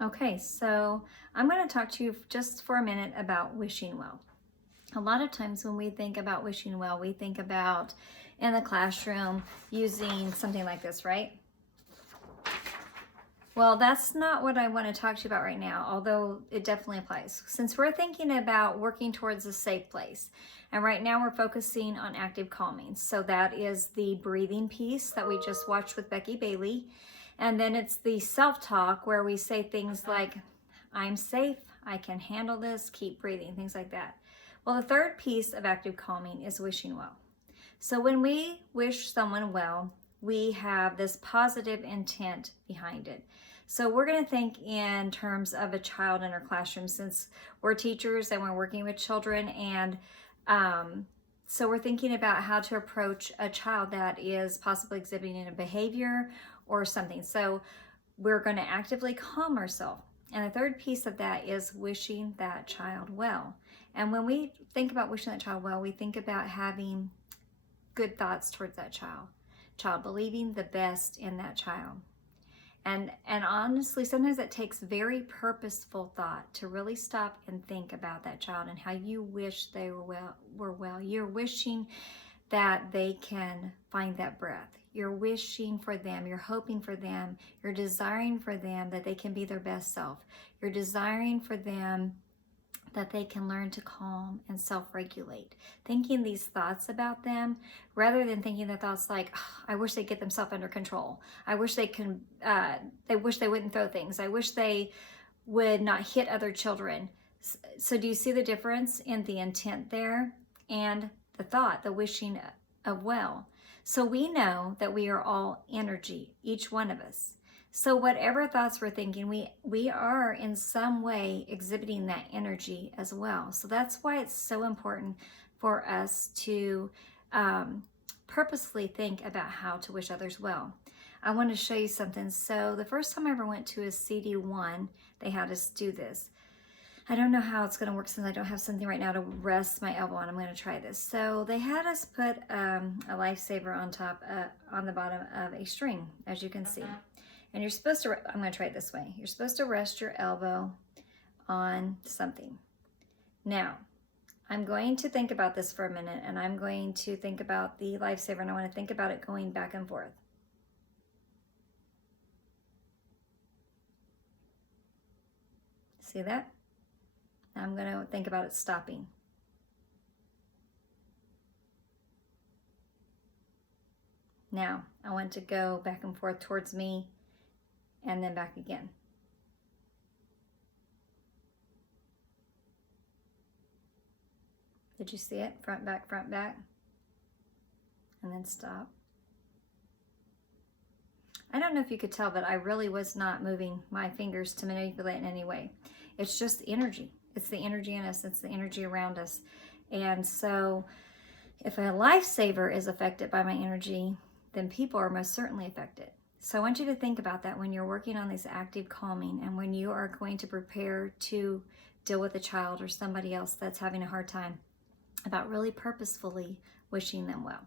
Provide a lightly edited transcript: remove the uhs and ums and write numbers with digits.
Okay, so I'm going to talk to you just for a minute about wishing well. A lot of times when we think about wishing well, we think about in the classroom using something like this, right? Well, that's not what I want to talk to you about right now, although it definitely applies. Since we're thinking about working towards a safe place, and right now we're focusing on active calming. So that is the breathing piece that we just watched with Becky Bailey. And then it's the self-talk where we say things like, I'm safe, I can handle this, keep breathing, things like that. Well, the third piece of active calming is wishing well. So when we wish someone well, we have this positive intent behind it. So we're going to think in terms of a child in our classroom, since we're teachers and we're working with children, and so we're thinking about how to approach a child that is possibly exhibiting a behavior or something. So we're going to actively calm ourselves. And the third piece of that is wishing that child well. And when we think about wishing that child well, we think about having good thoughts towards that child believing the best in that child. And honestly, sometimes it takes very purposeful thought to really stop and think about that child and how you wish they were well. You're wishing that they can find that breath. You're wishing for them, you're hoping for them, you're desiring for them that they can be their best self. You're desiring for them that they can learn to calm and self-regulate. Thinking these thoughts about them rather than thinking the thoughts like, oh, I wish they'd get themselves under control. I wish they wish they wouldn't throw things. I wish they would not hit other children. So do you see the difference in the intent there and the thought, the wishing of well? So we know that we are all energy, each one of us. So whatever thoughts we're thinking, we are in some way exhibiting that energy as well. So that's why it's so important for us to purposely think about how to wish others well. I want to show you something. So the first time I ever went to a CD1, they had us do this. I don't know how it's going to work since I don't have something right now to rest my elbow on. I'm going to try this. So they had us put a lifesaver on top, on the bottom of a string, as you can see. And you're supposed to, I'm going to try it this way. You're supposed to rest your elbow on something. Now, I'm going to think about this for a minute, and I'm going to think about the lifesaver, and I want to think about it going back and forth. See that? Now I'm going to think about it stopping. Now, I want to go back and forth towards me, and then back again. Did you see it? Front, back, and then stop. I don't know if you could tell, but I really was not moving my fingers to manipulate in any way. It's just energy. It's the energy in us. It's the energy around us. And so if a lifesaver is affected by my energy, then people are most certainly affected. So I want you to think about that when you're working on this active calming and when you are going to prepare to deal with a child or somebody else that's having a hard time, about really purposefully wishing them well.